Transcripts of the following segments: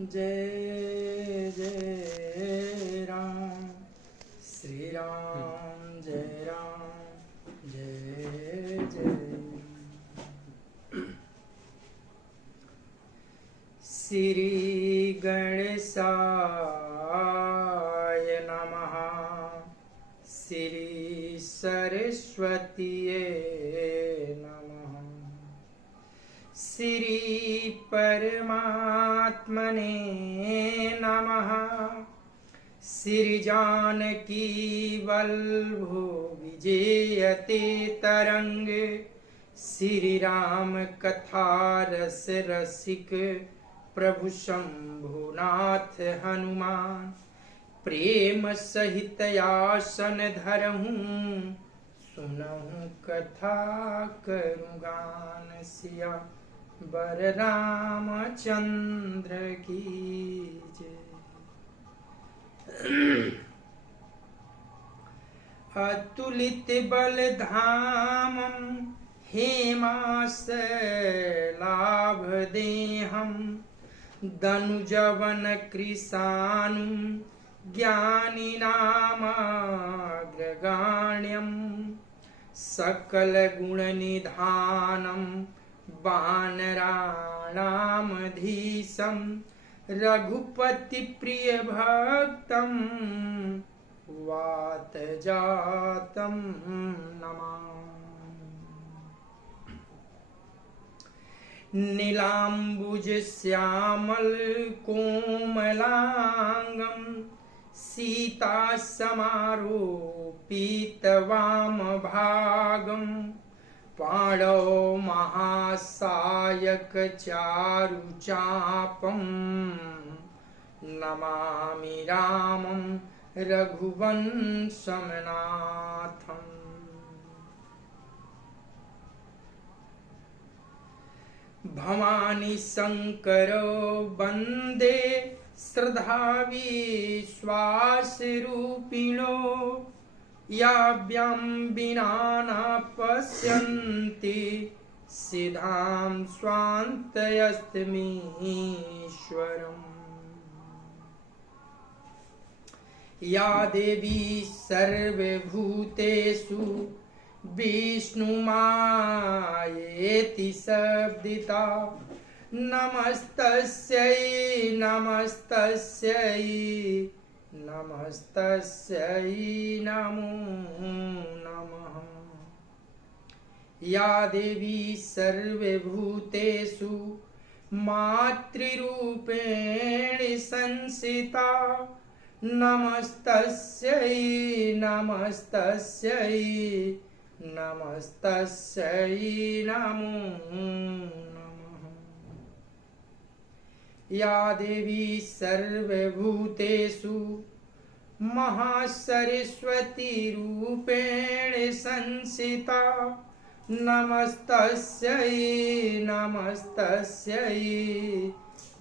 जय जय राम, श्री राम जय राम जय जय। श्री गणेशाय नमः, श्री सरस्वतीये नमः, श्री परमात्मने नमः, श्री जानकी वल्लभो विजयते तरंग, श्री राम कथा रस रसिक प्रभु शंभुनाथ हनुमान, प्रेम सहित आसन धरहूं, सुनहूं कथा करूं गान, सिया बर रामचंद्र की जय। अतुलित बल धामं हेमासलाभ देहं, दनुजवन कृशानुं ज्ञानिनामाग्रगण्यं, सकल गुण निधानं वानराणामधीशं, रघुपति प्रिय भक्तं वातजातं नमामि। नीलाम्बुज श्यामल कोमलांगं, सीता समारोपितवाम भागं, पाणौ महासायक चारुचापं, नमामि रामं रघुवंशनाथम्। भवानी शंकरो वंदे श्रद्धा विश्वास रूपिणो, याभ्यां विना न पश्यन्ति सिद्धां स्वान्तयस्तमीश्वरम्। या देवी सर्वभूतेषु विष्णुमायेति शब्दिता, नमस्तस्यै नमस्तस्यै नमस्तस्यै नमो नमः। या देवी सर्वभूतेषु मातृरूपेण संस्थिता, नमस्तस्यै नमस्तस्यै नमस्तस्यै नमो नमः। या देवी सर्वभूतेषु महासरस्वती रूपेण संस्थिता, नमस्तस्यै नमस्तस्यै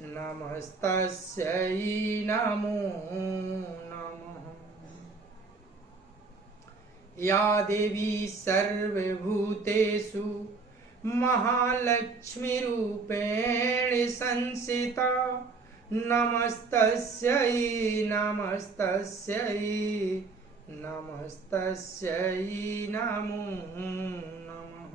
नमस्तस्यै नमो नमः। या देवी सर्वभूतेषु महालक्ष्मी रूपेण संस्थिता, नमस्तस्यै नमस्तस्यै नमस्तस्यै नमो नमः।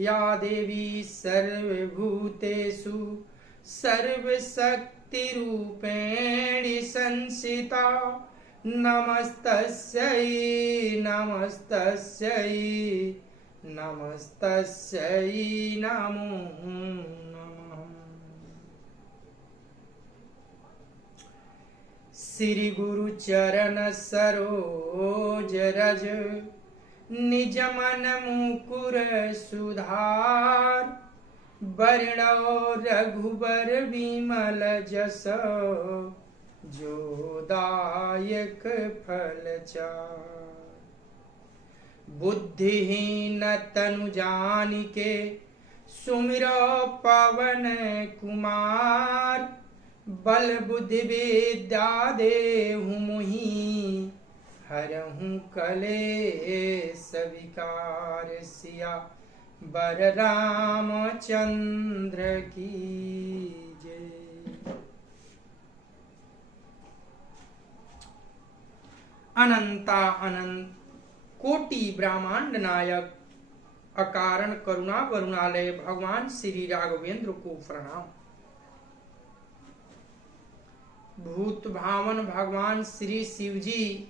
या देवी सर्वभूतेषु सर्वशक्ति रूपेण संस्थिता, नमस्तस्यै नमस्तस्यै नमस्तस्यै नमो नमः। श्री गुरु चरण सरोज रज, निज मन मुकुर सुधार, बरनौ रघुबर विमल जस, जो दायक फल चार। बुद्धिहीन तनु जानिके, सुमिरो पवन कुमार, बल बुद्धि विद्या देहु मोहि, हरहु कलेश विकार। सिया बर रामचंद्र की जय। अनंता अनंत कोटि ब्रह्मांड नायक अकारण करुणा वरुणालय भगवान श्री राघवेंद्र को प्रणाम। भूत भावन भगवान श्री शिव जी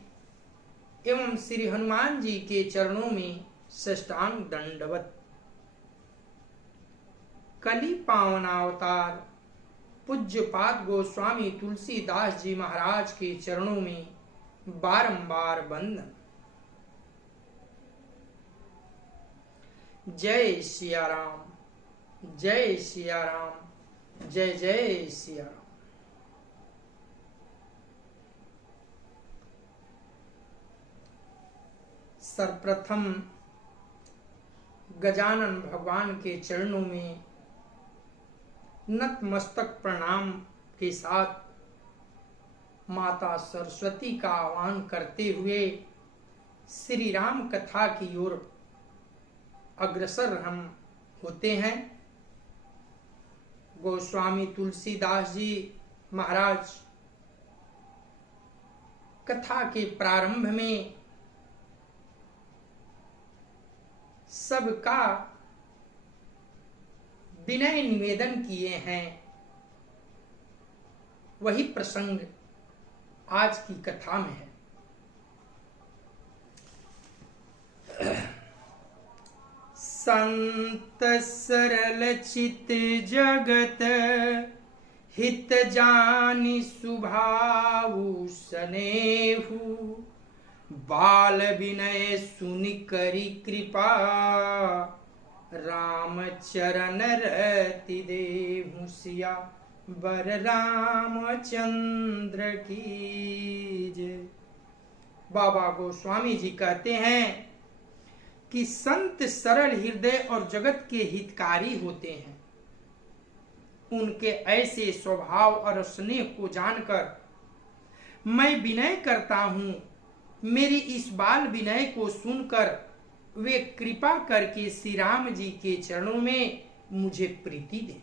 एवं श्री हनुमान जी के चरणों में साष्टांग दंडवत। कली पावन अवतार पूज्यपाद गोस्वामी तुलसीदास जी महाराज के चरणों में बारंबार वंदन। जय सिया राम, जय सिया राम, जय जय सिया राम। सर्वप्रथम गजानन भगवान के चरणों में नतमस्तक प्रणाम के साथ माता सरस्वती का आह्वान करते हुए श्री राम कथा की ओर अग्रसर हम होते हैं। गोस्वामी तुलसीदास जी महाराज कथा के प्रारंभ में सबका विनय निवेदन किए हैं। वही प्रसंग आज की कथा में है। संत सरल चित जगत हित जानि सुभाऊ सनेहु बाल विनय सुनि करी कृपा राम चरण रति देहु सिया बर रामचंद्र की जय। बाबा गोस्वामी जी कहते हैं कि संत सरल हृदय और जगत के हितकारी होते हैं। उनके ऐसे स्वभाव और स्नेह को जानकर मैं विनय करता हूं। मेरी इस बाल विनय को सुनकर वे कृपा करके श्री राम जी के चरणों में मुझे प्रीति दें।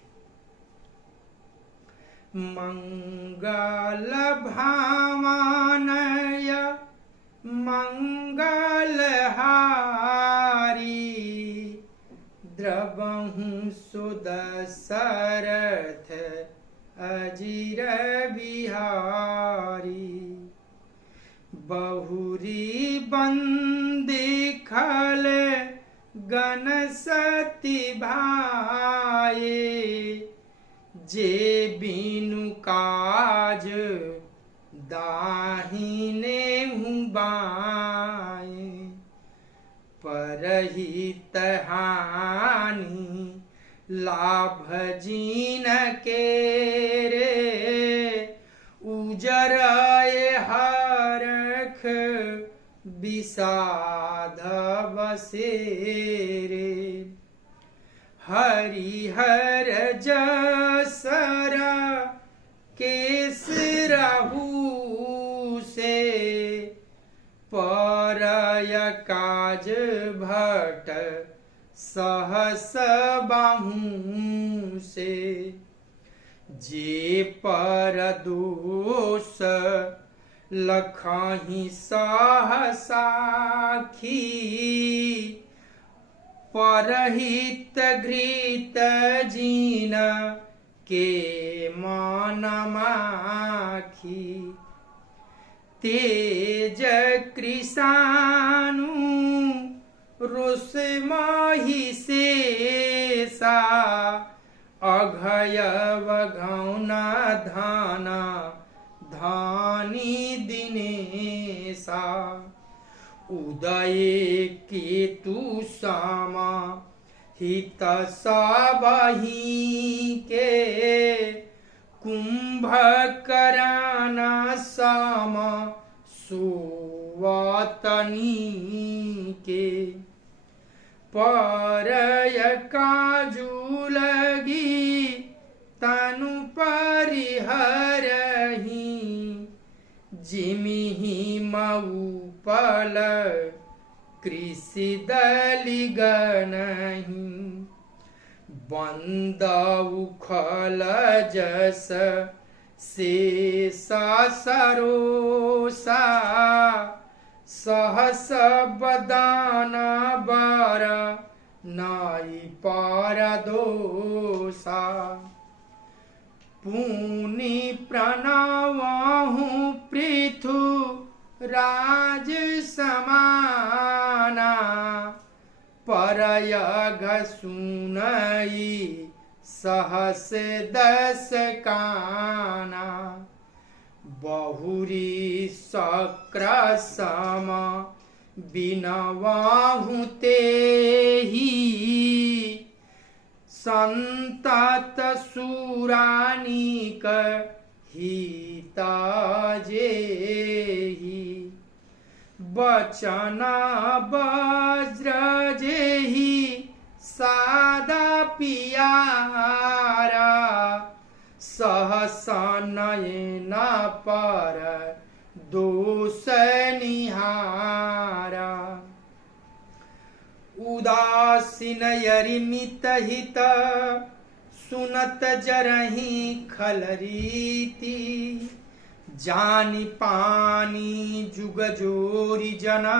मंगल भावनय मंगलहारी द्रवहु सुदशरथ अजिर बिहारी बहुरी बंदी खल गण सती भाए जे बिनु काज दाहिने हूँ बाए परहित हानि लाभ जीन के रे उजराए हरख विषाद बसेरे हरिहर जसर केसरहू से परय काज भट सहस बाहू से जे पर दोष लखहि सहसाखी परहित घृत जीन के मन माखी तेज कृषानु रुस महिषेषा अघयव घौना धाना धानी दिनेशा उदय केतु सामा हित सबही के कुंभकर्ण सम सुवतनी के परय काजू लगी तनु परिहरहि जिमिहि मऊ पल कृषि दलिगनहि बंद उखल जस से सरोसा सहस बदन बर नाई पर दोषा पुनि प्रणवहु पृथु राज समाना परयघ सुनई सहस दस काना बहुरी शक्र सम बिनवाहु तेहि संतत सुरानिक हिता जेहि बचन वज्र जेहि सादा पियारा सहस नयन पर दोष निहारा उदासीन यरिमित हित सुनत जरहि खलरीति जानि पानी जुग जोरी जना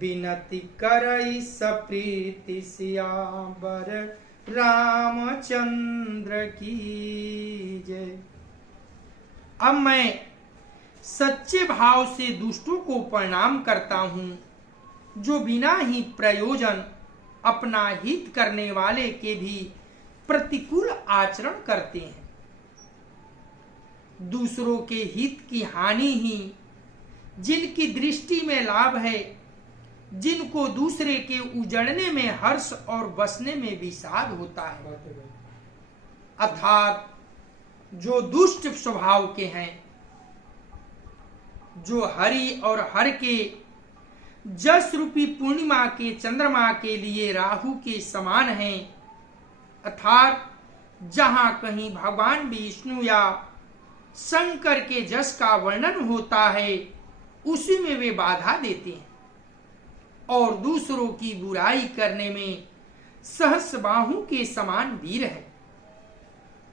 बिनती करई सप्रीति सियावर रामचंद्र की जय। अब मैं सच्चे भाव से दुष्टों को प्रणाम करता हूँ जो बिना ही प्रयोजन अपना हित करने वाले के भी प्रतिकूल आचरण करते हैं। दूसरों के हित की हानि ही जिनकी दृष्टि में लाभ है, जिनको दूसरे के उजड़ने में हर्ष और बसने में विषाद होता है, अर्थात जो दुष्ट स्वभाव के हैं, जो हरि और हर के जस रूपी पूर्णिमा के चंद्रमा के लिए राहु के समान हैं, अर्थात जहां कहीं भगवान विष्णु या शंकर के जस का वर्णन होता है उसी में वे बाधा देते हैं और दूसरों की बुराई करने में सहस्रबाहु के समान वीर है।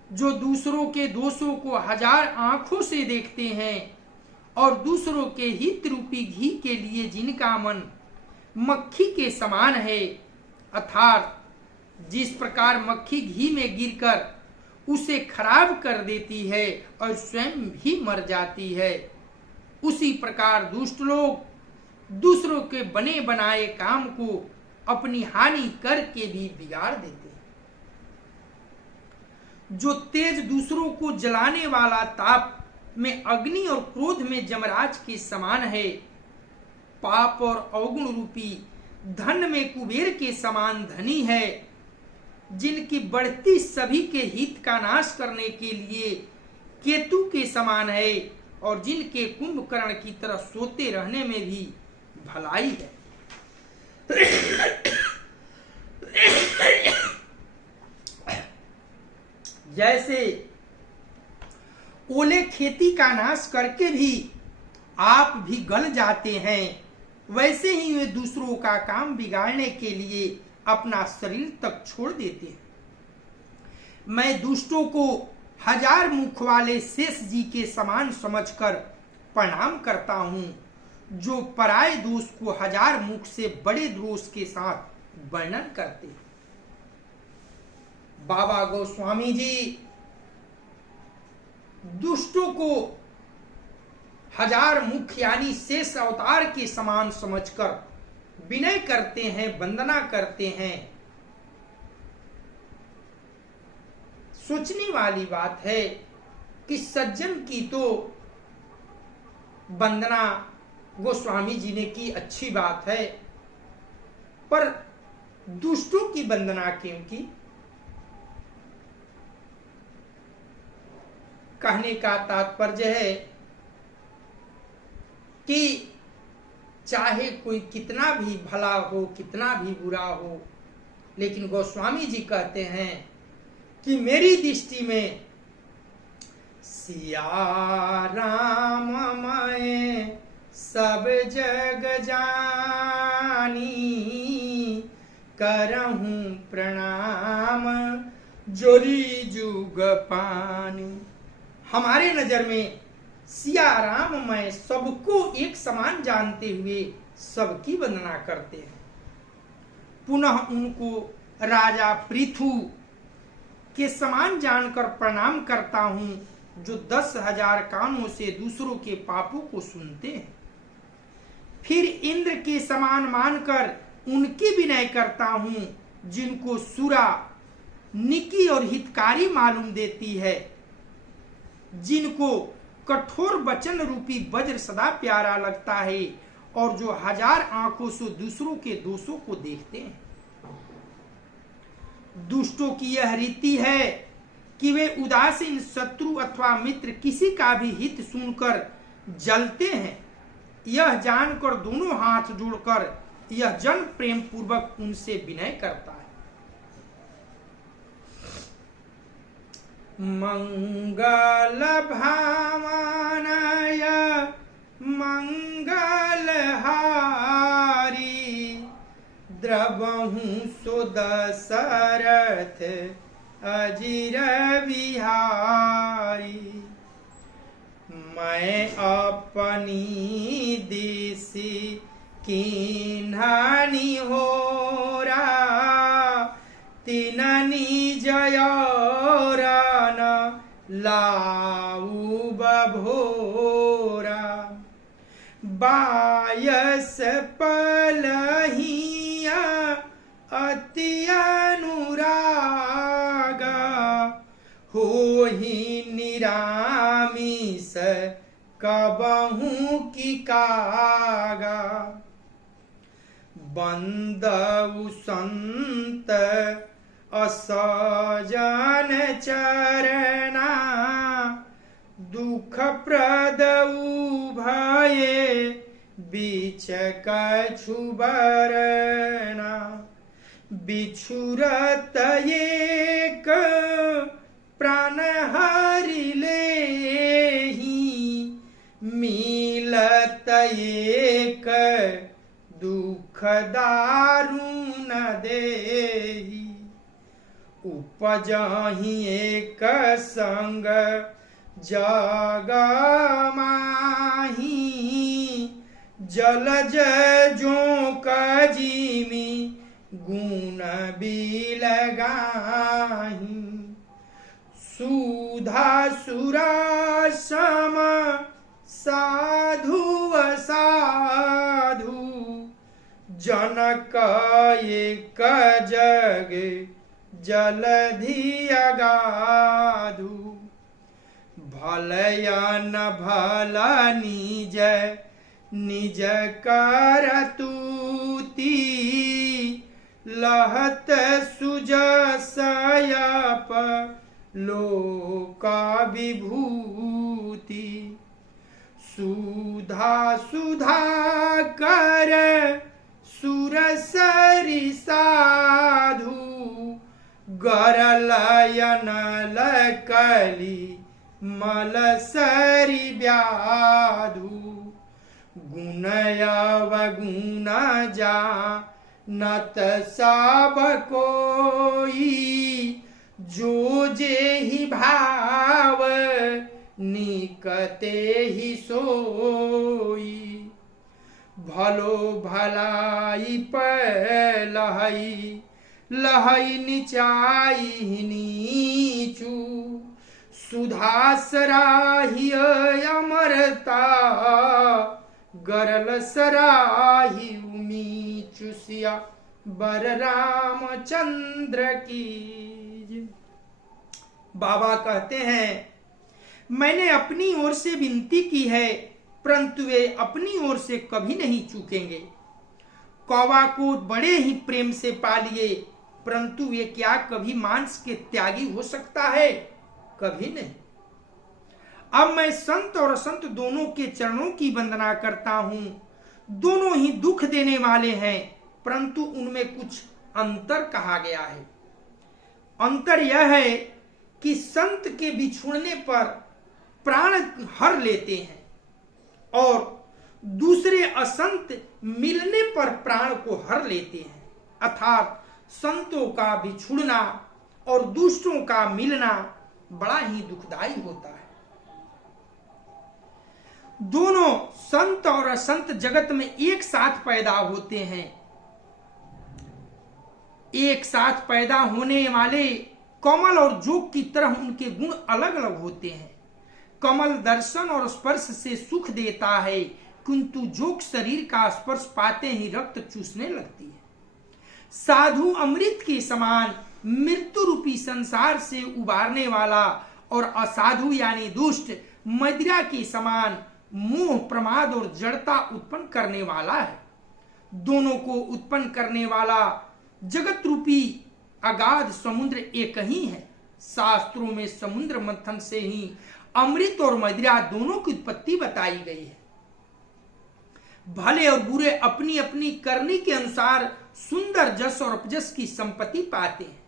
जो दूसरों के दोषों को हजार आंखों से देखते हैं और दूसरों के हित रूपी घी के लिए जिनका मन मक्खी के समान है, अर्थात जिस प्रकार मक्खी घी में गिरकर उसे खराब कर देती है और स्वयं भी मर जाती है, उसी प्रकार दुष्ट लोग दूसरों के बने बनाए काम को अपनी हानि करके भी बिगाड़ देते हैं। जो तेज दूसरों को जलाने वाला ताप में अग्नि और क्रोध में जमराज के समान है, पाप और अवगुण रूपी धन में कुबेर के समान धनी है, जिनकी बढ़ती सभी के हित का नाश करने के लिए केतु के समान है और जिनके कुंभकर्ण की तरह सोते रहने में भी भलाई है। जैसे ओले खेती का नाश करके भी आप भी गल जाते हैं, वैसे ही वे दूसरों का काम बिगाड़ने के लिए अपना शरीर तक छोड़ देते हैं। मैं दुष्टों को हजार मुख वाले शेष जी के समान समझकर प्रणाम करता हूं, जो पराये दोष को हजार मुख से बड़े दोष के साथ वर्णन करते हैं। बाबा गोस्वामी जी दुष्टों को हजार मुख यानी शेष अवतार के समान समझकर विनय करते हैं, वंदना करते हैं। सोचने वाली बात है कि सज्जन की तो वंदना गोस्वामी जी ने की, अच्छी बात है, पर दुष्टों की वंदना क्यों की? कहने का तात्पर्य है कि चाहे कोई कितना भी भला हो, कितना भी बुरा हो, लेकिन गोस्वामी जी कहते हैं कि मेरी दृष्टि में सिया राम मैं सब जग जानी, करहूं प्रणाम जोरी जुग पानी। हमारे नजर में सिया राम मैं सबको एक समान जानते हुए सबकी वंदना करते हैं। पुनः उनको राजा पृथु के समान जानकर प्रणाम करता हूं, जो 10,000 कानों से दूसरों के पापों को सुनते हैं। फिर इंद्र के समान मानकर उनकी विनय करता हूं, जिनको सुरा निकी और हितकारी मालूम देती है, जिनको कठोर वचन रूपी वज्र सदा प्यारा लगता है और जो 1000 आंखों से दूसरों के दोषों को देखते हैं। दुष्टों की यह रीति है कि वे उदासीन शत्रु अथवा मित्र किसी का भी हित सुनकर जलते हैं। यह जानकर दोनों हाथ जोड़कर यह जन प्रेम पूर्वक उनसे विनय करता है। मंगल भावनाय मंगल हारी, द्रवहु सो दशरथ अजिर बिहारी। मैं अपनी देसी किन्हानी होरा, तिननी जयौरन लाऊ बभोरा। बायस पलहिया अति अनुरागा, होहि निरामिस कबहू की कागा। बंदउ संत असजन चरना, दुख प्रदउ भये बीच कछु बरना। बिछुरत एक प्राण हरि लेहि, मिलत एक दुख दारुण देहि। उपजहि एक संग जग माही, जलज जोंक जिमि गुण बिलगाही। सुधा सुरा सम साधु असाधु, जनक एक जग जलधि अगाधु। भलयन भल निज निज करतुति, लहत सुजसयप लोका विभूति। सुधा सुधा कर सुरसरि साधु, गरलयन लकली मलसरि व्याधु। गुणयवगुण जानत सब कोई, जो जेहि भाव निकते ही सोई। भलो भलाई पलहई लहई निचाई नीचू, सुधा सराही अमरता गरल सराही नीचू। सिया बर रामचंद्र की। बाबा कहते हैं, मैंने अपनी ओर से विनती की है, परंतु वे अपनी ओर से कभी नहीं चूकेंगे। कौवा को बड़े ही प्रेम से पालिए, परंतु वे क्या कभी मांस के त्यागी हो सकता है? कभी नहीं। अब मैं संत और असंत दोनों के चरणों की वंदना करता हूं। दोनों ही दुख देने वाले हैं, परंतु उनमें कुछ अंतर कहा गया है। अंतर यह है कि संत के बिछुड़ने पर प्राण हर लेते हैं और दूसरे असंत मिलने पर प्राण को हर लेते हैं। अर्थात संतों का बिछुड़ना और दुष्टों का मिलना बड़ा ही दुखदायी होता है। दोनों संत और असंत जगत में एक साथ पैदा होते हैं। एक साथ पैदा होने वाले कमल और जोग की तरह उनके गुण अलग अलग होते हैं। कमल दर्शन और स्पर्श से सुख देता है, किंतु जोग शरीर का स्पर्श पाते ही रक्त चूसने लगती है। साधु अमृत के समान मृत्यु रूपी संसार से उबारने वाला और असाधु यानी दुष्ट मदिरा के समान मोह प्रमाद और जड़ता उत्पन्न करने वाला है। दोनों को उत्पन्न करने वाला जगत रूपी अगाध समुद्र एक ही है। शास्त्रों में समुद्र मंथन से ही अमृत और मदिरा दोनों की उत्पत्ति बताई गई है। भले और बुरे अपनी अपनी करनी के अनुसार सुंदर जस और अपजस की संपत्ति पाते हैं।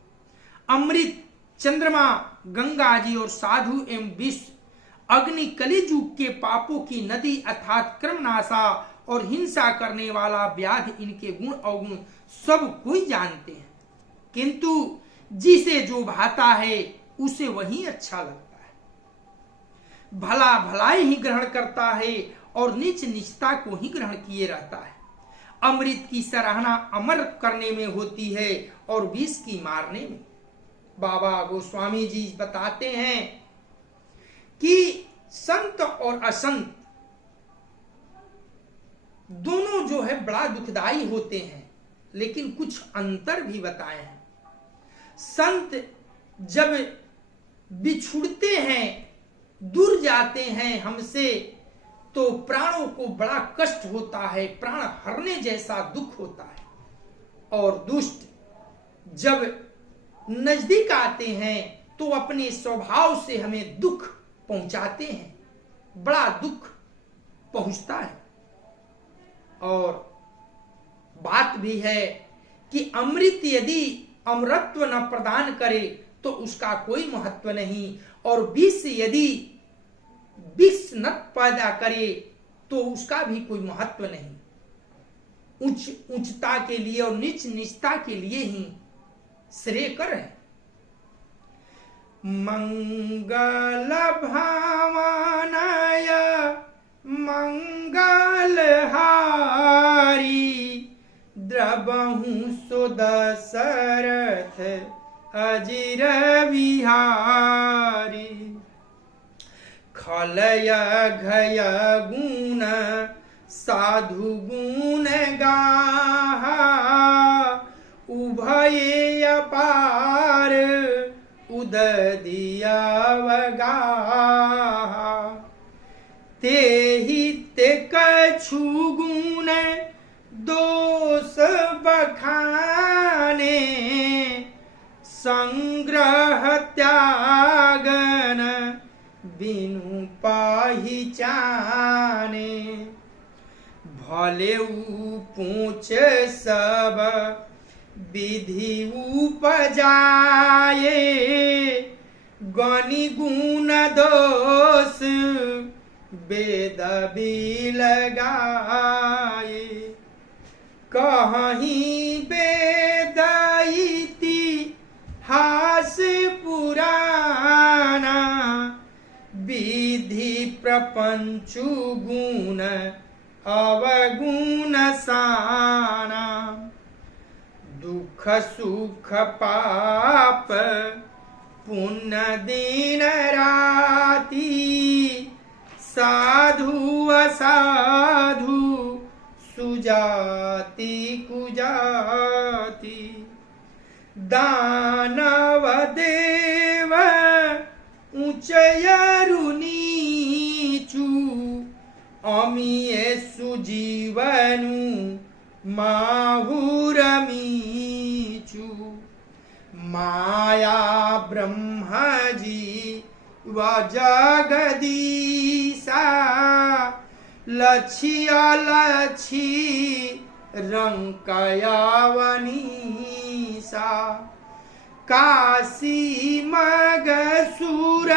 अमृत चंद्रमा, गंगा जी और साधु एवं विश्व अग्नि कलिजुग के पापों की नदी अर्थात क्रमनाशा और हिंसा करने वाला व्याध इनके गुण अवगुण सब कोई जानते हैं, किंतु जिसे जो भाता है उसे वही अच्छा लगता है। भला भलाई ही ग्रहण करता है और नीच नीचता को ही ग्रहण किए रहता है। अमृत की सराहना अमर करने में होती है और विष की मारने में। बाबा गोस्वामी जी बताते हैं कि संत और असंत दोनों जो है बड़ा दुखदाई होते हैं, लेकिन कुछ अंतर भी बताए हैं। संत जब बिछुड़ते हैं, दूर जाते हैं हमसे, तो प्राणों को बड़ा कष्ट होता है, प्राण हरने जैसा दुख होता है। और दुष्ट जब नजदीक आते हैं तो अपने स्वभाव से हमें दुख पहुंचाते हैं, बड़ा दुख पहुंचता है। और बात भी है कि अमृत यदि अमरत्व न प्रदान करे तो उसका कोई महत्व नहीं, और विष यदि विष न पैदा करे तो उसका भी कोई महत्व नहीं। उच्च उच्चता के लिए और नीच नीचता के लिए ही श्रेयकर है। मंगल भावनाय मंगल हारी द्रवहु सुदशरथ अजिर विहारी। खलय घय गुण साधु गुण गाहा उभय अपार उददिया वगाहा। तेहि ते कछु गुण दोष बखाने संग्रह त्यागन बिनु पाहि जाने। भले पूछ सब विधि उपजाए गनि गुण दोष वेद भी लगाए। कहीं वेद इतिहास पुराना विधि प्रपंचु गुण अवगुण साना। दुख सुख पाप पुण्य दिन राति साधु असाधु सुजाति कुजाति। दानव देव ऊंचयरु नीचु अमीये सुजीवनु माहुरमीचु। माया ब्रह्म जी व जगदीशा लक्ष्य लक्ष्य रंकयावनीसा। काशी मगसुर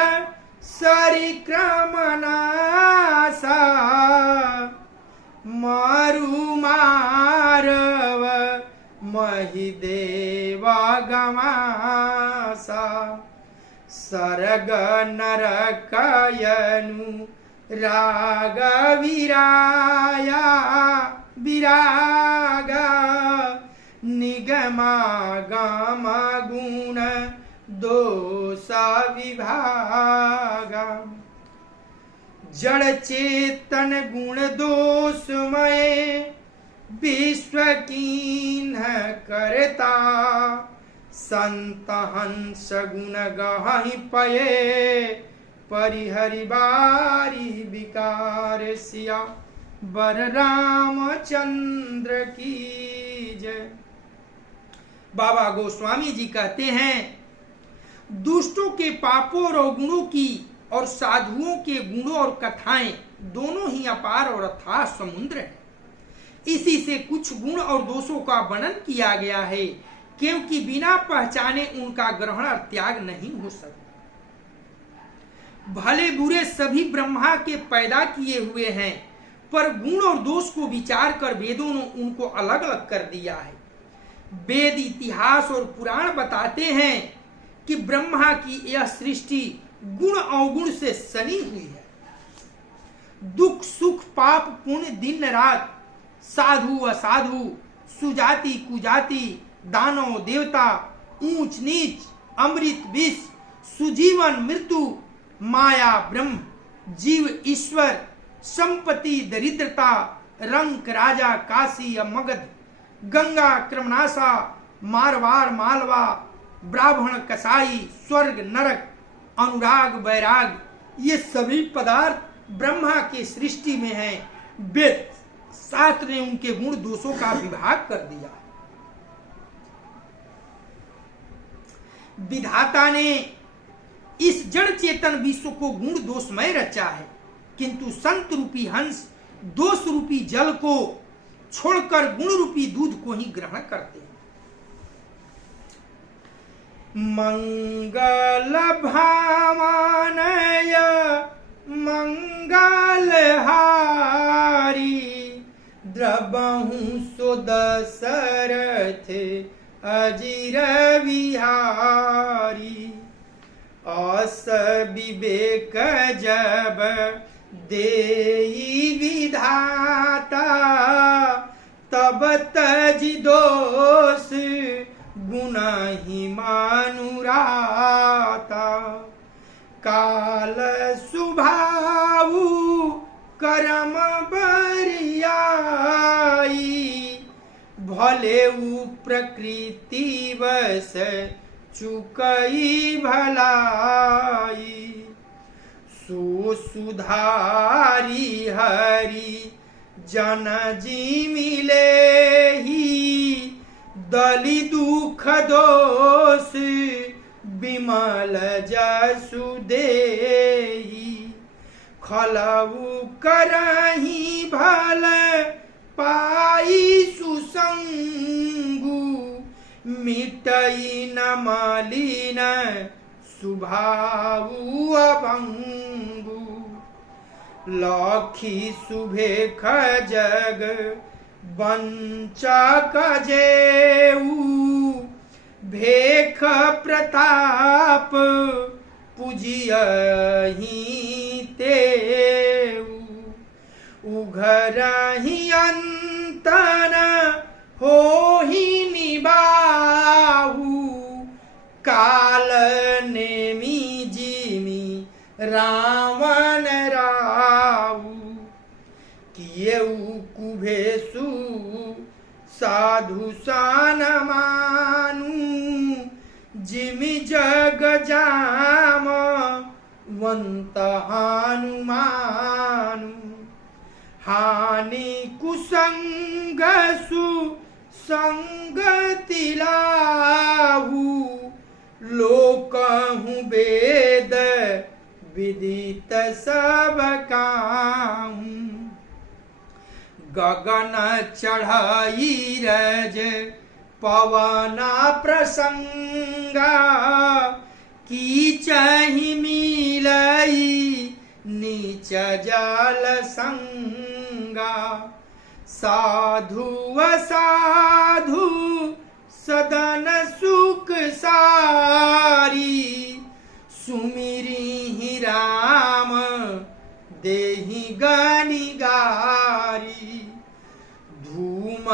सरिक्रमनासा मारु मारव महिदेवा गमासा। सरग नरकयनु राग विराया विराग निगमा गम गुण दोष विभाग जड़ चेतन गुण दोषमय विश्व कीन करता संत हंस गुण गहि पये परिहरि बारी विकार सिया बर रामचंद्र की जय। बाबा गोस्वामी जी कहते हैं, दुष्टों के पापों और अवगुणों की और साधुओं के गुणों और कथाएं दोनों ही अपार और अथाह समुद्र है। इसी से कुछ गुण और दोषों का वर्णन किया गया है, क्योंकि बिना पहचाने उनका ग्रहण और त्याग नहीं हो सकता। भले बुरे सभी ब्रह्मा के पैदा किए हुए हैं, पर गुण और दोष को विचार कर वेदों ने उनको अलग अलग कर दिया है। वेद, इतिहास और पुराण बताते हैं कि ब्रह्मा की यह सृष्टि गुण अवगुण से सनी हुई है। दुख सुख पाप पुण्य दिन रात, साधु असाधु, सुजाति कुजाति, दानव देवता, ऊंच नीच, अमृत विष, सुजीवन मृत्यु, माया ब्रह्म, जीव ईश्वर, संपत्ति दरिद्रता, रंक राजा काशी मगध, गंगा क्रमनाशा, मारवाड़ मालवा, ब्राह्मण कसाई, स्वर्ग नरक, अनुराग वैराग, ये सभी पदार्थ ब्रह्मा के सृष्टि में हैं। वेद शास्त्र ने उनके गुण दोषों का विभाग कर दिया। विधाता ने इस जड़ चेतन विश्व को गुण दोषमय रचा है, किंतु संत रूपी हंस दोष रूपी जल को छोड़कर गुण रूपी दूध को ही ग्रहण करते हैं। मंगल भावानय मंगल हारी, द्रबहु सो दशरथ अजिर विहारी। अस विवेक जब देई विधाता, तब तज दोष गुण ही मानुराता। काल सुभाऊ करम बरियाई, भले उ प्रकृति वश चुकई भलाई। सो सुधारी हरि जन जी मिले ही, दलि दुख दोष विमल जसु देहि। खलऊ करहि भल पाई सुसंगु, मिटई न मलिन सुभाऊ अभंगु। लखी सुभेख जग वंचक जेऊ, भेख प्रताप पूजियहि तेऊ। उघरहि अंतन होहि निबाहु, काल नेमि जिमि रावण राहु। किएउ कुभेसु साधु सान मानु, जिमि जग जाम वंत हनुमानु। हानि कुसंग सु संगति लाहु, लोकहु वेद विदित सब काहू। गगन चढ़ाई रज पवना प्रसंगा, कीचहि मिलई नीच जल संगा। साधु असाधु सदन सुख सारी, सुमिरि राम देहि गनिगारी धूम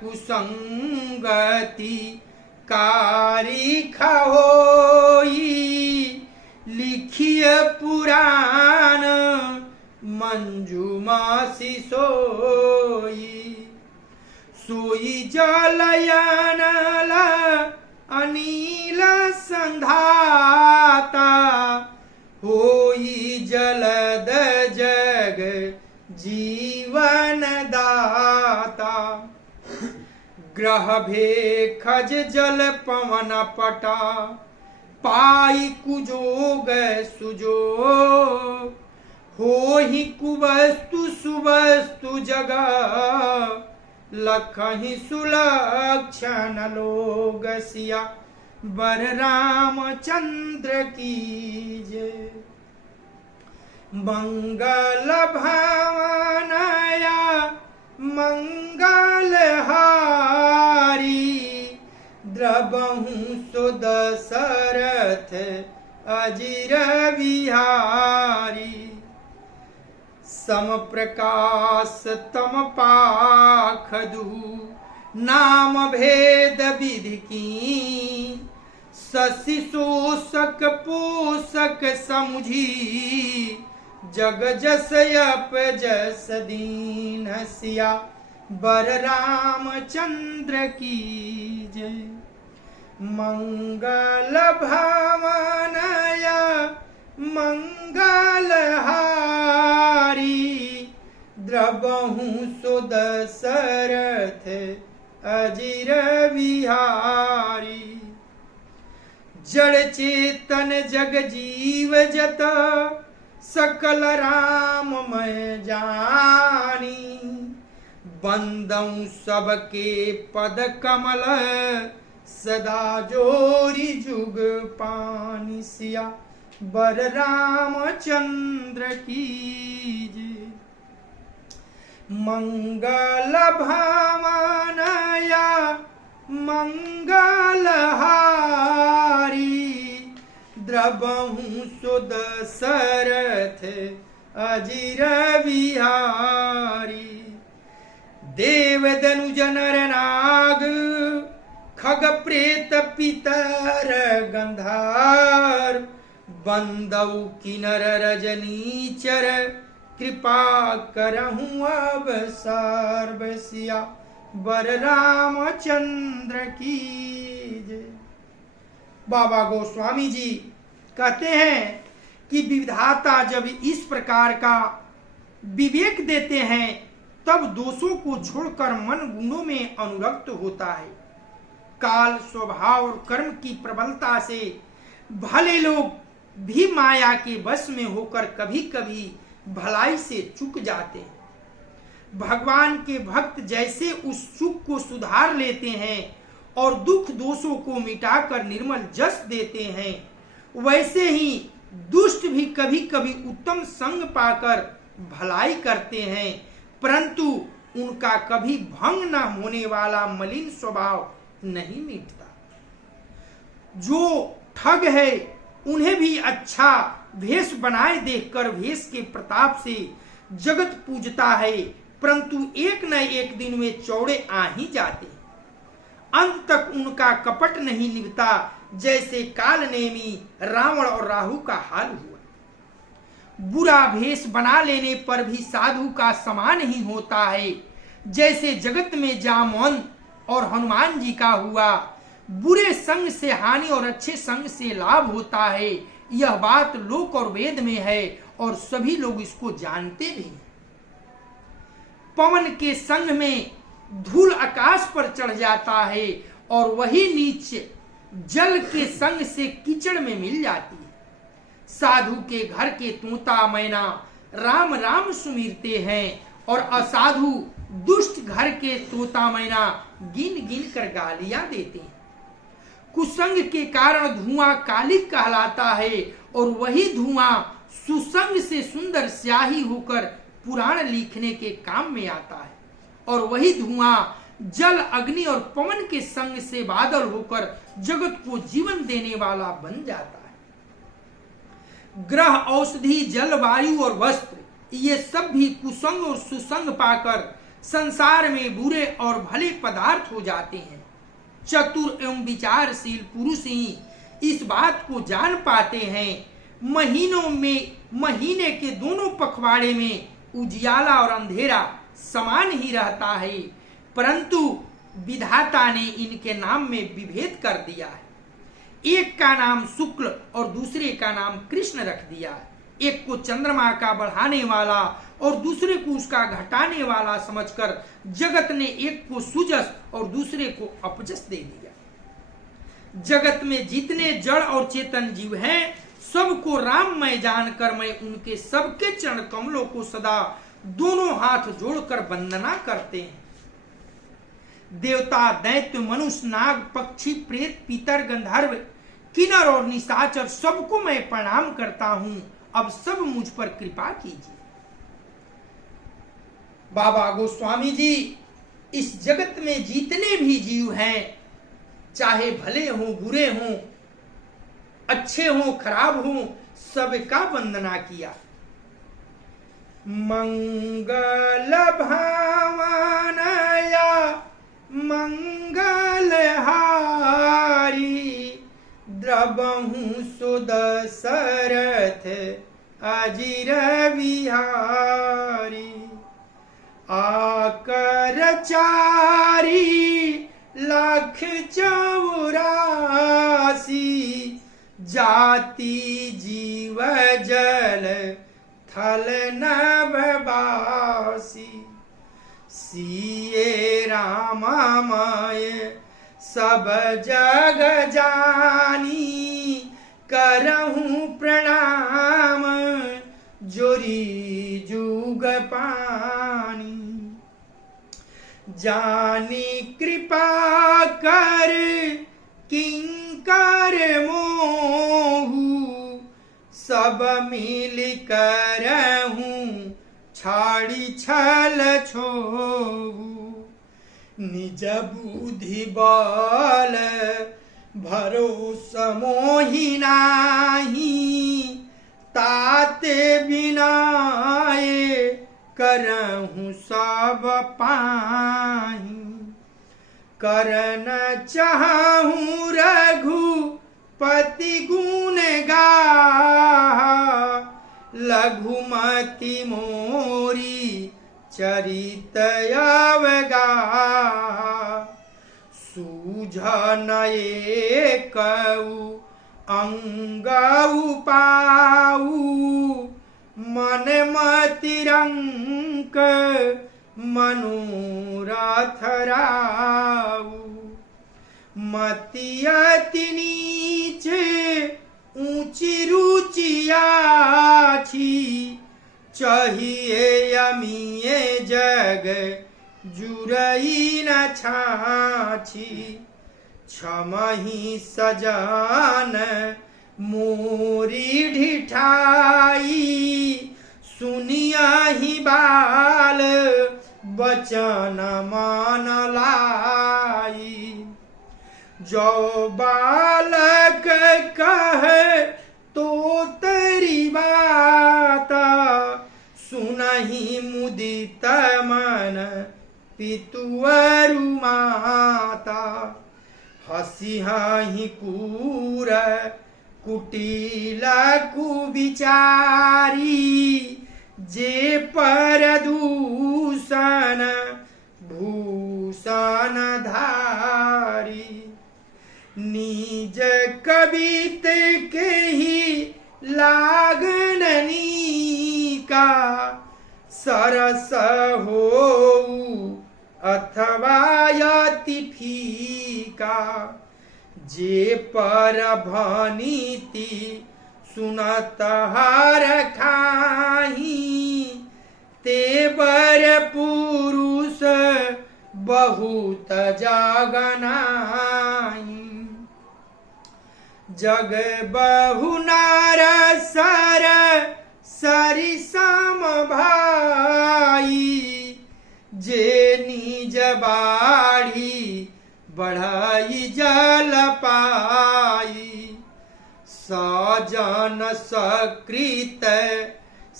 कुसंगति कारी होई लिखिय पुराण मंजुमासी सोई सोई जलयानल अनिल संधाता होई जलद जग जीवन दाता ग्रह भेखज जल पवन पटा पाई कुजोग सुजो होहि कुवस्तु सुवस्तु जगा लखहि सुलक्षण लोग सिया बर रामचंद्र की जय मंगल भावनया मंगलहारी द्रबहु सुद सरथ अजिर विहारी सम प्रकाश तम पाखदु नाम भेद विधि की शशि शोषक पोषक समुझी जग जस अप जस दीन सिया बर रामचंद्र की जय मंगल भावनया मंगलहारी द्रबहु सुद सरथ अजिर विहारी जड़ चेतन जग जीव जत सकल राममय जानी बंदऊ सबके पद कमल सदा जोरी जुग पानी सिया बर रामचंद्र की जय मंगल भावनया मंगलहारी द्रबहु सुद सरथ अजिर विहारी देव दनुज नर नाग खग प्रेत पितर गंधार बंदऊ किनर रजनीचर कृपा करहूँ अब सर्वसिया बर रामचंद्र की जय। बाबा गोस्वामी जी कहते हैं कि विधाता जब इस प्रकार का विवेक देते हैं तब दोषों को छोड़कर मन गुणों में अनुरक्त होता है। काल स्वभाव और कर्म की प्रबलता से भले लोग भी माया के वश में होकर कभी कभी भलाई से चूक जाते हैं। भगवान के भक्त जैसे उस चूक को सुधार लेते हैं और दुख दोषों को मिटाकर निर्मल जस देते हैं, वैसे ही दुष्ट भी कभी कभी उत्तम संग पाकर भलाई करते हैं, परंतु उनका कभी भंग न होने वाला मलिन स्वभाव नहीं मिटता। जो ठग है उन्हें भी अच्छा भेष बनाए देखकर भेष के प्रताप से जगत पूजता है, परंतु एक न एक दिन वे चौड़े आ ही जाते। अंत तक उनका कपट नहीं निभता, जैसे काल नेमी रावण और राहु का हाल हुआ। बुरा भेष बना लेने पर भी साधु का समान ही होता है, जैसे जगत में जामवंत और हनुमान जी का हुआ। बुरे संग से हानि और अच्छे संग से लाभ होता है, यह बात लोक और वेद में है और सभी लोग इसको जानते भी हैं। पवन के संग में धूल आकाश पर चढ़ जाता है और वही नीचे जल के संग से कीचड़ में मिल जाती है। साधु के घर के तोता मैना राम राम सुमिरते हैं और असाधु दुष्ट घर के तोता मैना गिन गिन कर गालियां देते हैं। कुसंग के कारण धुआं कालिक कहलाता है और वही धुआं सुसंग से सुंदर स्याही होकर पुराण लिखने के काम में आता है, और वही धुआं जल अग्नि और पवन के संग से बादल होकर जगत को जीवन देने वाला बन जाता है। ग्रह औषधि जलवायु और वस्त्र ये सब भी कुसंग और सुसंग पाकर संसार में बुरे और भले पदार्थ हो जाते हैं। चतुर एवं विचारशील पुरुष ही इस बात को जान पाते हैं। महीनों में महीने के दोनों पखवाड़े में उजियाला और अंधेरा समान ही रहता है, परंतु विधाता ने इनके नाम में विभेद कर दिया है। एक का नाम शुक्ल और दूसरे का नाम कृष्ण रख दिया है। एक को चंद्रमा का बढ़ाने वाला और दूसरे को उसका घटाने वाला समझकर जगत ने एक को सुजस और दूसरे को अपजस दे दिया। जगत में जितने जड़ और चेतन जीव हैं, सबको राममय जानकर मैं उनके सबके चरण कमलों को सदा दोनों हाथ जोड़कर वंदना करते हैं। देवता, दैत्य, मनुष्य, नाग, पक्षी, प्रेत, पितर, गंधर्व, किन्नर और निशाचर सबको मैं प्रणाम करता हूं। अब सब मुझ पर कृपा कीजिए। बाबा गोस्वामी जी इस जगत में जितने भी जीव हैं, चाहे भले हों, बुरे हों, अच्छे हों, खराब हों, सबका वंदना किया। मंगल भावनया मंगलहारी द्रवहु सुदशरथ अजिर विहारी आकर चारी लाख 84 जाति जीव जल थल नभवासी सिए रामामय सब जग जानी करहूं प्रणाम जोरी जुग पानी जानी कृपा कर किंकर मोहू सब मिल करहूं छाड़ी छल छोहू निज बुद्धि बल भरोसा मोहि नाही ताते बिनाए करहूं सब पाही करन चाहूं रघुपति गुण गाहा लघुमति मोरी चरित अवगाहा सूझन एकऊ अंगऊ पाऊ मन मति रंक मनोरथ राऊ मति अति नीच ऊंची रुचि आछी चाहिए अमीए जग जुरई न छाछी क्षमहि सजान मोरी ढिठाई सुनिया ही बाल बचन मान लाई जो बालक कहे तो तेरी बाता सुनहि मुदित मन पितुअरु माता हसिहाहि कूर कुटिला कुविचारी जे पर दूषण भूषण धारी निज कवित के ही लागननी का सरस हो अथवा यति फीका जे पर भनीति सुनत हर खाही ते बर पुरुष बहुत जागनाही जग बहु नार सर सरि सम भाई जे निज बाढ़ी बढ़ाई जल पाई सजन सकृत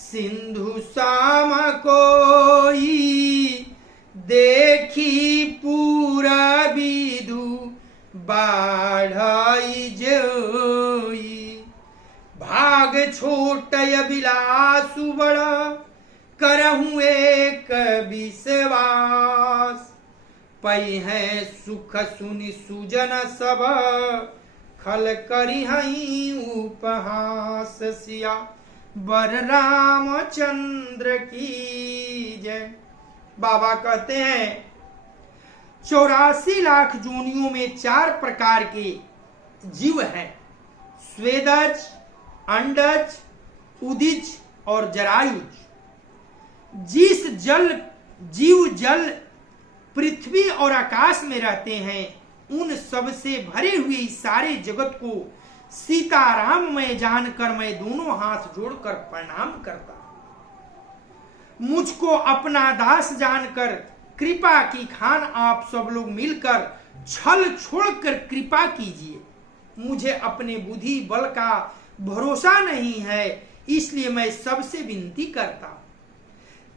सिंधु साम कोई देखी पूरा विदु बाढ़ई जोई। भाग छोट बिलासु बड़ा करहूँ एक विश्वास। पई है सुख सुनि सुजन सब खल करी हई उपहास। सिया बर रामचंद्र की जय। बाबा कहते हैं 84 लाख जोनियों में 4 प्रकार के जीव हैं, स्वेदज, अंडज, उदिज और जरायुज। जिस जीव जल पृथ्वी और आकाश में रहते हैं, उन सब से भरे हुए इस सारे जगत को सीताराम में जानकर मैं दोनों हाथ जोड़कर प्रणाम करता। मुझको अपना दास जानकर कृपा की खान आप सब लोग मिलकर छल छोड़कर कृपा कीजिए। मुझे अपने बुद्धि बल का भरोसा नहीं है, इसलिए मैं सबसे विनती करता हूं।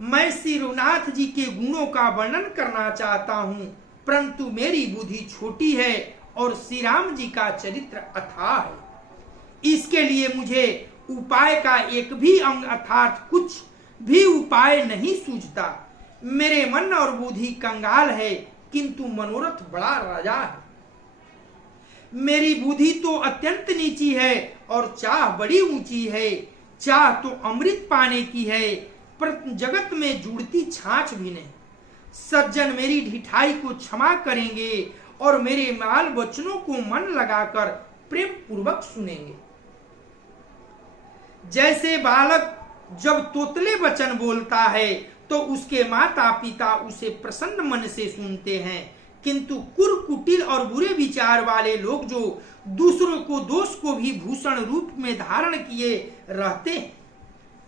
मैं श्री रघुनाथ जी के गुणों का वर्णन करना चाहता हूं, परंतु मेरी बुद्धि छोटी है और श्री राम जी का चरित्र अथाह है। इसके लिए मुझे उपाय का एक भी अंग अर्थात कुछ भी उपाय नहीं सूझता। मेरे मन और बुद्धि कंगाल है, किंतु मनोरथ बड़ा राजा है। मेरी बुद्धि तो अत्यंत नीची है और चाह बड़ी ऊंची है। चाह तो अमृत पाने की है, पर जगत में जुड़ती छाछ भी नहीं। सज्जन मेरी ढिठाई को क्षमा करेंगे और मेरे माल वचनों को मन लगाकर प्रेम पूर्वक सुनेंगे। जैसे बालक जब तोतले वचन बोलता है तो उसके माता पिता उसे प्रसन्न मन से सुनते हैं, किंतु कुटिल और बुरे विचार वाले लोग जो दूसरों को दोष को भी भूषण रूप में धारण किए रहते हैं,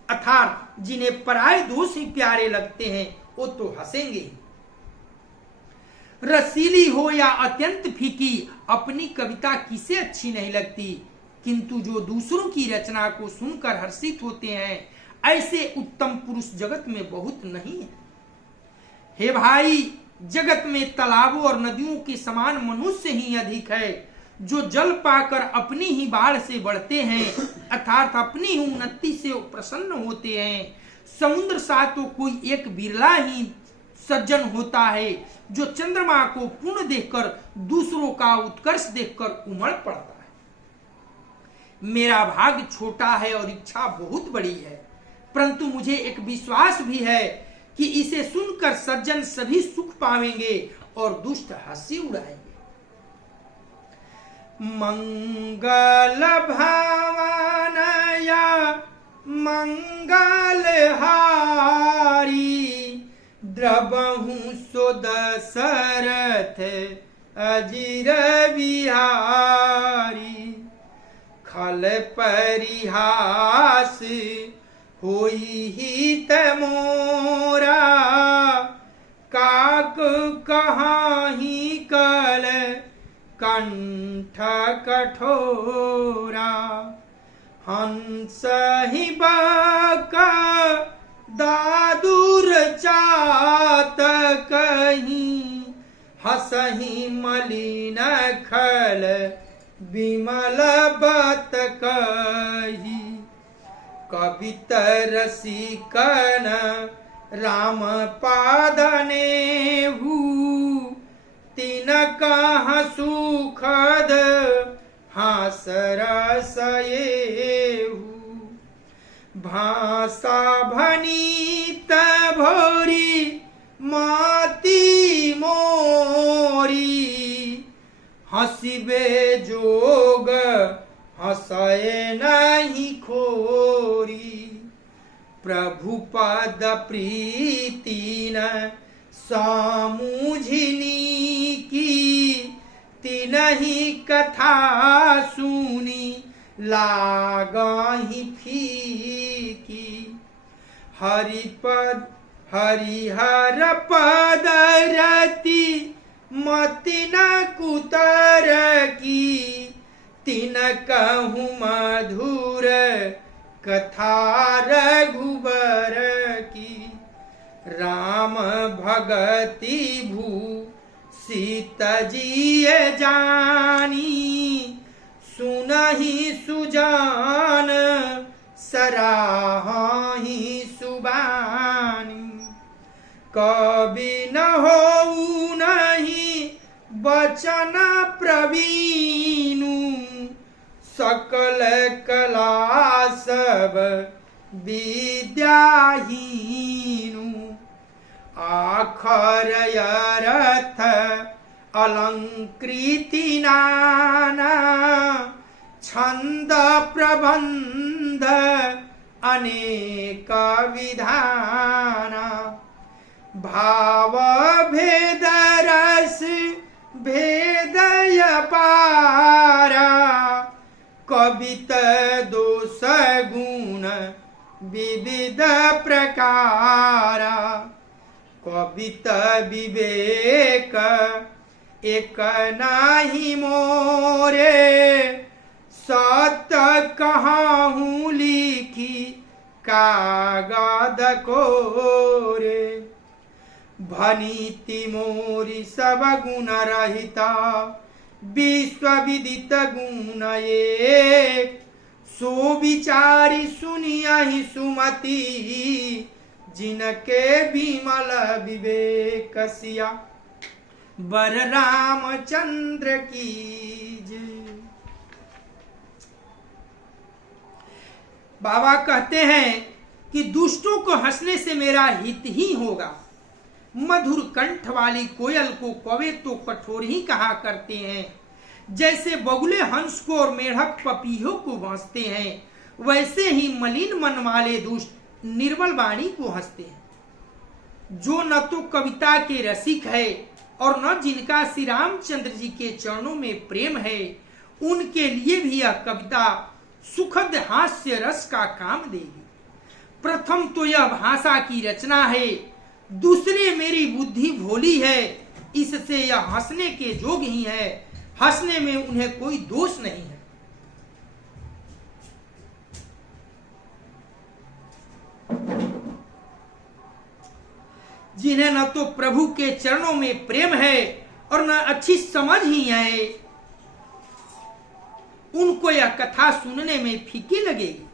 अर्थात जिन्हें पराये दोष ही प्यारे लगते हैं, वो तो हंसेंगे। रसीली हो या अत्यंत फीकी, अपनी कविता किसे अच्छी नहीं लगती, किंतु जो दूसरों की रचना को सुनकर हर्षित होते हैं, ऐसे उत्तम पुरुष जगत में बहुत नहीं है। हे भाई, जगत में तालाबों और नदियों के समान मनुष्य ही अधिक है, जो जल पाकर अपनी ही बाढ़ से बढ़ते हैं, अर्थात अपनी ही उन्नति से प्रसन्न होते हैं। समुद्र सा तो कोई एक बिरला ही सज्जन होता है, जो चंद्रमा को पूर्ण देखकर दूसरों का उत्कर्ष देखकर उमड़ पड़ता है। मेरा भाग छोटा है और इच्छा बहुत बड़ी है, परंतु मुझे एक विश्वास भी है कि इसे सुनकर सज्जन सभी सुख पावेंगे और दुष्ट हंसी उड़ाएंगे। मंगल भावनया मंगल हारी, द्रवहु सो दशरथ अजिर बिहारी। खल परिहास होई हित मोरा, काक कहाही कल कंठ कठोरा। हंस ही बक दादुर चात कहीं, हसही मलिन खल विमल बत कही। कवित रसिकन राम पादने हूँ, तिन कह सुखद हास रसयेहु। भाषा भनीत भोरी माती मोरी, हसिबे जोग हसए नहीं खोरी। प्रभु पद प्रीति न सामुझिनी की, तिनहि कथा सुनी लागाही फीकी। हरिपद हरिहर पद रति मति न कुतर की, तिन कहूँ मधुर कथा रघुबर की, राम भगति भू सीता जी जानी, सुनहि सुजान सराहि सुबानी। कवि न होऊ नहीं बचन प्रवीणु, सकल कला सब विद्याहीनु। आखर अर्थ अलंकृति नाना, छंद प्रबंध अनेक विधाना। भाव भेद रस भेदय पारा, कवित दोष गुण विविध प्रकारा। कवित विवेक एक नाही मोरे, सत्य कहाहूँ लिखी कागद कोरे। भनीति मोरी सब गुण रहिता, विश्व विदित गुण एक। सो विचारी सुनियहि सुमति, जिनके विमल विवेक सिया। बर रामचंद्र की जय। बाबा कहते हैं कि दुष्टों को हंसने से मेरा हित ही होगा। मधुर कंठ वाली कोयल को कौवे तो कठोर ही कहा करते हैं, जैसे बगुले हंस को और मेढक पपीहों को हंसते हैं, वैसे ही मलिन मन वाले दुष्ट निर्मल वाणी को हंसते हैं। जो न तो कविता के रसिक है और न जिनका श्री रामचंद्र जी के चरणों में प्रेम है, उनके लिए भी यह कविता सुखद हास्य रस का काम देगी। प्रथम तो यह भाषा की रचना है, दूसरे मेरी बुद्धि भोली है, इससे यह हंसने के जोग ही है। हंसने में उन्हें कोई दोष नहीं है। जिन्हें न तो प्रभु के चरणों में प्रेम है और न अच्छी समझ ही है, उनको यह कथा सुनने में फीकी लगेगी।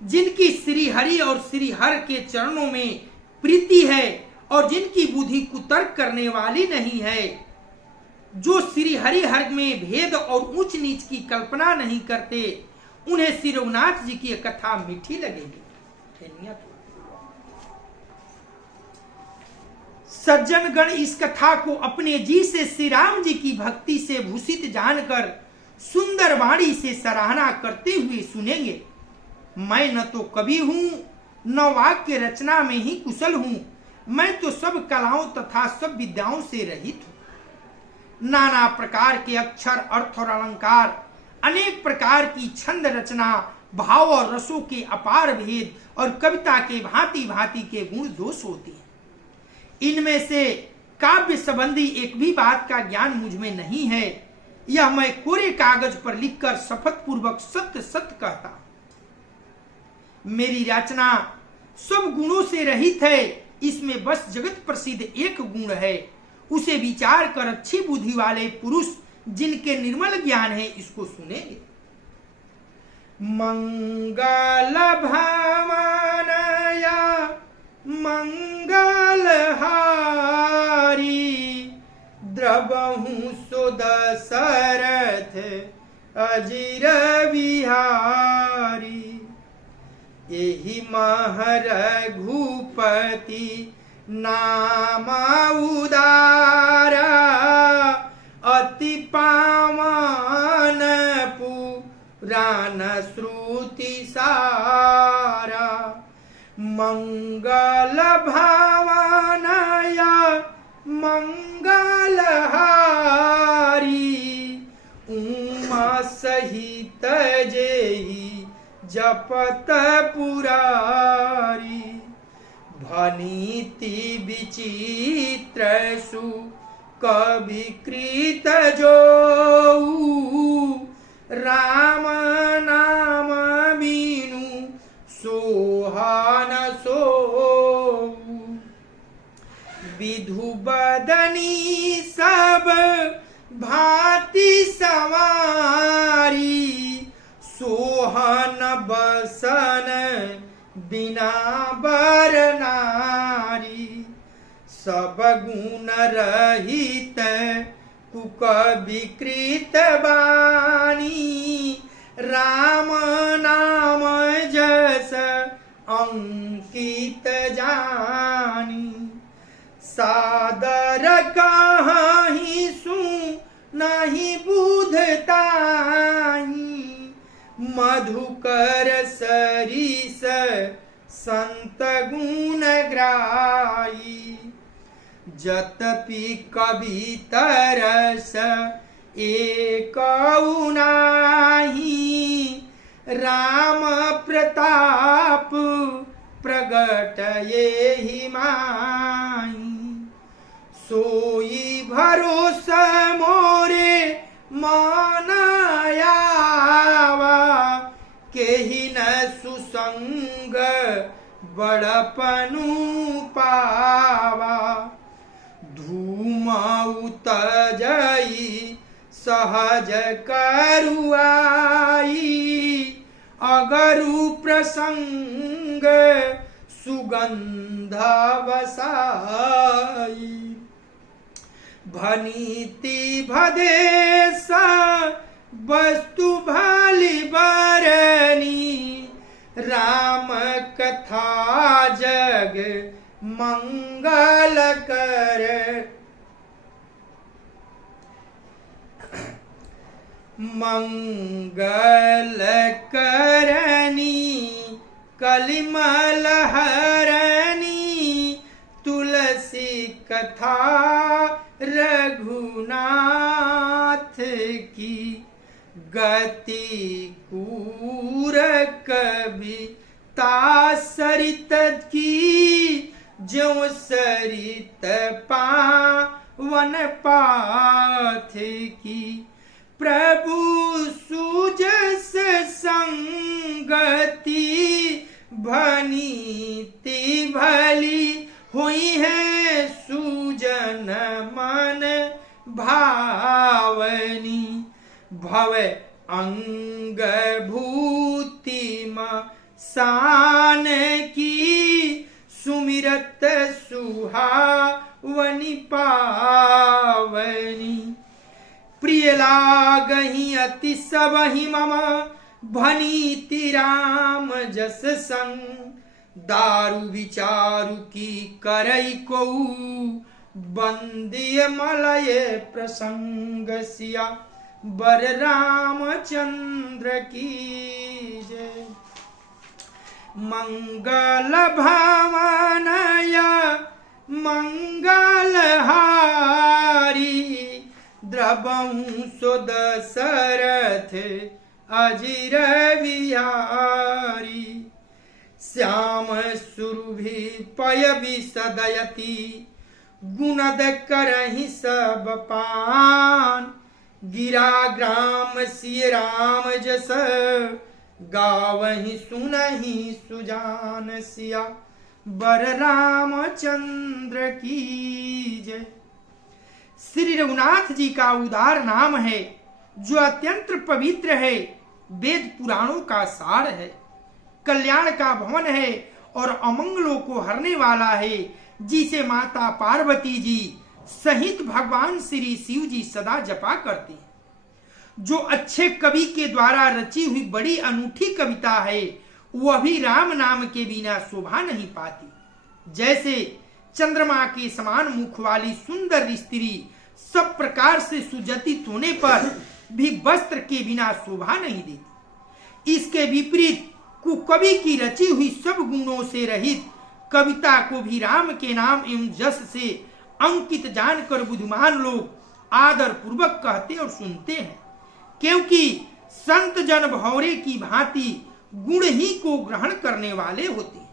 जिनकी श्री हरि और श्री हर के चरणों में प्रीति है और जिनकी बुद्धि कुतर्क करने वाली नहीं है, जो श्री हरि हर में भेद और ऊंच नीच की कल्पना नहीं करते, उन्हें श्री रघुनाथ जी की कथा मीठी लगेगी। सज्जन गण इस कथा को अपने जी से श्री राम जी की भक्ति से भूषित जानकर सुंदर वाणी से सराहना करते हुए सुनेंगे। मैं न तो कवि हूं न वाक्य रचना में ही कुशल हूं, मैं तो सब कलाओं तथा सब विद्याओं से रहित हूं। नाना प्रकार के अक्षर, अर्थ और अलंकार, अनेक प्रकार की छंद रचना, भाव और रसों के अपार भेद और कविता के भांति भांति के गुण दोष होते हैं। इनमें से काव्य संबंधी एक भी बात का ज्ञान मुझ में नहीं है। यह मैं कोरे कागज पर लिखकर शपथ पूर्वक सत्य सत्य कहता। मेरी रचना सब गुणों से रहित है, इसमें बस जगत प्रसिद्ध एक गुण है। उसे विचार कर अच्छी बुद्धि वाले पुरुष जिनके निर्मल ज्ञान है इसको सुनेंगे। मंगल भावनया मंगल हारी, द्रवहु सुदशरथ अजिर विहारी। एहि महरघुपति नाम उदारा, अति पावन पुराण श्रुति सारा। मंगल भावनया मंगल हारी, उमा सहित जेहि जपत पुरारी। भनीति विचित्र सु कविकृत जोऊ, राम नाम बीनु सोहा न सोऊ। विधु बदनी सब भांति संवारी, सोहन बसन बिना बर नारी। सब गुण रहित कुक विकृत बानी, राम नाम जस अंकित जानी। सादर कहीं सु नहीं बुधताही, मधुकर सरिस संत गुण ग्राही। जतपि कवि तरस एक नाही, राम प्रताप प्रगट येहि माही। सोई भरोसा मोरे मान आवा, केहि न सुसंग बड़पनु पावा। धूम उतजई सहज करुआई, अगरु प्रसंग सुगंध वसाई। भनीति भदेश वस्तु भली बरनी, राम कथा जग मंगल कर। मंगल करनी कलिमल हरनी, तुलसी कथा रघुनाथ की। गति कूर कविता सरित की, ज्यों सरित पावन पाथ की। प्रभु सुजस संगति भनीति भली, हुई है सुजन मन भावनी। भव अंग भूतिम शान की, सुमिरत सुहावनी पावनी। प्रिय लागहि अति सबहि मम, भनीति राम जस संग। दारु विचारु की करई कोऊ, बंदिय मलय प्रसंग सिया। बर रामचंद्र की जय। मंगल भावनय मंगल हारी, द्रवहु सो दशरथ अजिर विहारी। श्याम सुरभि पय विसदयति, गुणद करहि सब पान। गिरा ग्राम सिय राम जस, गावहि सुनहि सुजान सिया। बर रामचंद्र की जय। श्री रघुनाथ जी का उदार नाम है, जो अत्यंत पवित्र है, वेद पुराणों का सार है, कल्याण का भवन है और अमंगलों को हरने वाला है, जिसे माता पार्वती जी सहित भगवान श्री शिव जी सदा जपा करते हैं। जो अच्छे कवि के द्वारा रची हुई बड़ी अनूठी कविता है, वह भी राम नाम के बिना शोभा नहीं पाती। जैसे चंद्रमा के समान मुख वाली सुंदर स्त्री सब प्रकार से सुजतित होने पर भी वस्त्र के बिना शोभा नहीं देती। इसके विपरीत कुकवि की रची हुई सब गुणों से रहित कविता को भी राम के नाम एवं जस से अंकित जानकर बुद्धिमान लोग आदर पूर्वक कहते और सुनते हैं, क्योंकि संत जन भौरे की भांति गुण ही को ग्रहण करने वाले होते हैं।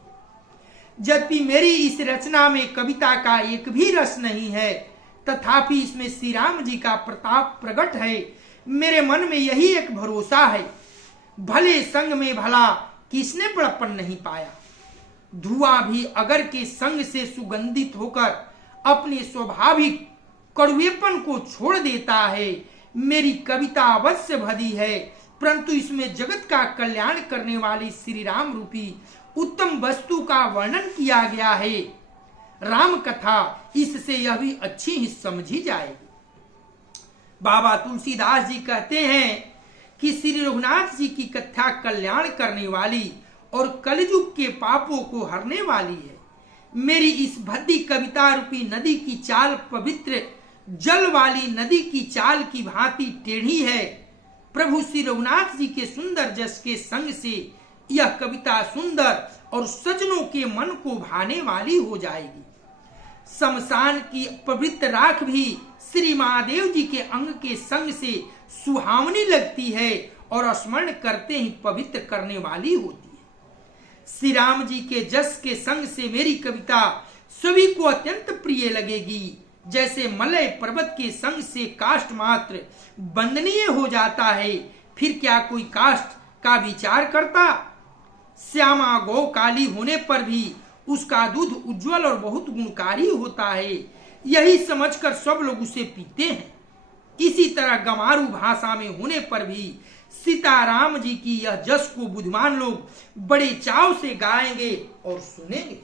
जबकि मेरी इस रचना में कविता का एक भी रस नहीं है, तथापि इसमें श्री राम जी का प्रताप प्रकट है। मेरे मन में यही एक भरोसा है, भले संग में भला किसने बड़प्पन नहीं पाया। धुआं भी अगर के संग से सुगंधित होकर अपने स्वाभाविक कड़वेपन को छोड़ देता है। मेरी कविता अवश्य भदी है, परंतु इसमें जगत का कल्याण करने वाली श्री राम रूपी उत्तम वस्तु का वर्णन किया गया है। राम कथा इससे यह भी अच्छी ही समझी जाएगी। बाबा तुलसीदास जी कहते हैं कि श्री रघुनाथ जी की कथा कल्याण करने वाली और कलयुग के पापों को हरने वाली है। मेरी इस भद्दी कविता रूपी नदी की चाल पवित्र जल वाली नदी की चाल की भांति टेढ़ी है। प्रभु श्री रघुनाथ जी के सुंदर जस के संग से यह कविता सुंदर और सज्जनों के मन को भाने वाली हो जाएगी। शमशान की पवित्र राख भी श्री महादेव जी के अंग के संग से सुहावनी लगती है और स्मरण करते ही पवित्र करने वाली होती है। श्री राम जी के जस के संग से मेरी कविता सभी को अत्यंत प्रिय लगेगी। जैसे मलय पर्वत के संग से काष्ठ मात्र वंदनीय हो जाता है, फिर क्या कोई काष्ठ का विचार करता? श्यामा गौ काली होने पर भी उसका दूध उज्जवल और बहुत गुणकारी होता है, यही समझकर सब लोग उसे पीते हैं। इसी तरह गमारू भाषा में होने पर भी सीताराम जी की यह जस को बुद्धिमान लोग बड़े चाव से गाएंगे और सुनेंगे।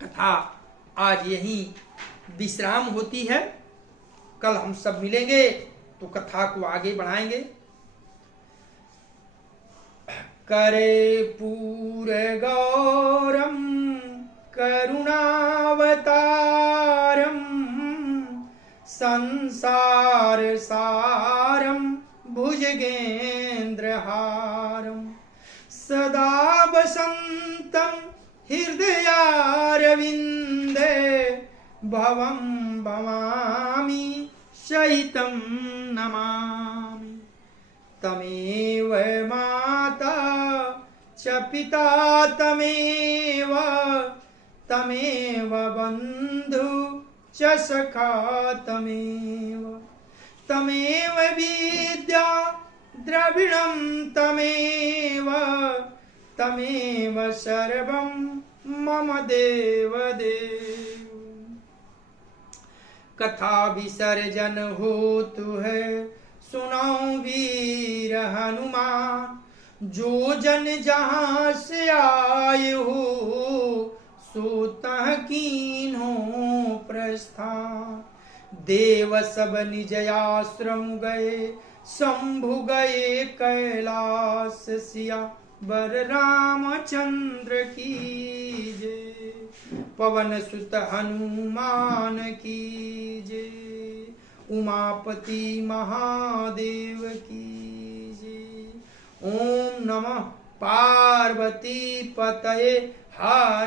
कथा आज यहीं विश्राम होती है। कल हम सब मिलेंगे तो कथा को आगे बढ़ाएंगे। करे पूर गौरम करुणावतारम संसार सारम भुजगेंद्रहारम सदा वसंतम हृदयारविंदे भवं भवामि सहितं नमामि। तमेव माता च पिता तमेव बंधु च सखा तमेव विद्या द्रविणं तमेव सर्वं मम देव देव। कथा विसर्जन होतु है सुनाऊं वीर हनुमान, जो जन जहां से आए हो सो तह कीन्हो प्रस्थान। देव सब निज आश्रम गए, शंभु गए कैलाश, सिया बर रामचंद्र की जय। पवन सुत हनुमान की जय। उमापति महादेव की जय। ओम नमः पार्वती पतये हर